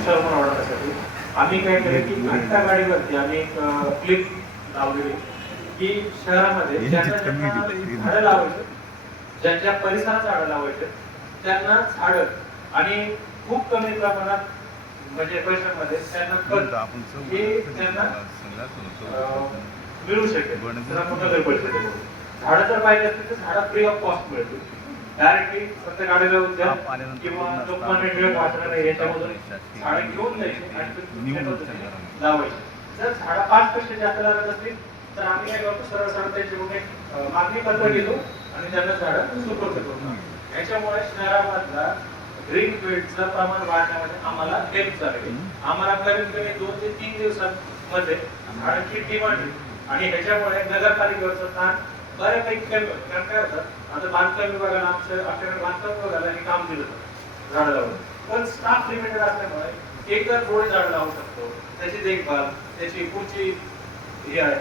वृक्षारोपण वाढवण्यासाठी आम्ही काय केलं की घंटा गाडीवरती आम्ही एक क्लिप लावलेली की शहरामध्ये झाडं लावायचं, ज्यांच्या परिसरात झाडं लावायचे त्यांना झाडं आणि खूप कमी प्रमाणात म्हणजे पैशांमध्ये त्यांना खत हे त्यांना मिळू शकेल. झाडं जर पाहिजे असतील तर झाडं फ्री ऑफ कॉस्ट मिळतील. डायरेक्टली फक्त गाडीला उद्या किंवा लोकमान्य टिळक वाचणार याच्यामधून झाडं घेऊन जायची आणि लावायची. जर झाडं 5% जास्त लागत असतील तर आम्ही काय करतो, सरळ सरळ त्याची मागणी पत्र घेतो आणि त्यांना झाडं सुपूर्द करतो. याच्यामुळे शहरामधला ग्रीन बेल्टचं प्रमाण वाढण्यामध्ये आम्हाला हेल्प झाली. आम्हाला कमीत कमी 2 ते 3 दिवसांमध्ये झाडांची डिमांड आणि ह्याच्यामुळे नगरपालिकेवरचा ताण बऱ्यापैकी कमी होतं. कारण काय होतं, आता बांधकाम विभागाला आपल्याकडे बांधकाम विभागाला हे काम दिलं होतं झाडं लावून, पण स्टाफ लिमिटेड असल्यामुळे एक तर थोडे झाडं लावू शकतो, त्याची देखभाल त्याची पुढची हे आहे.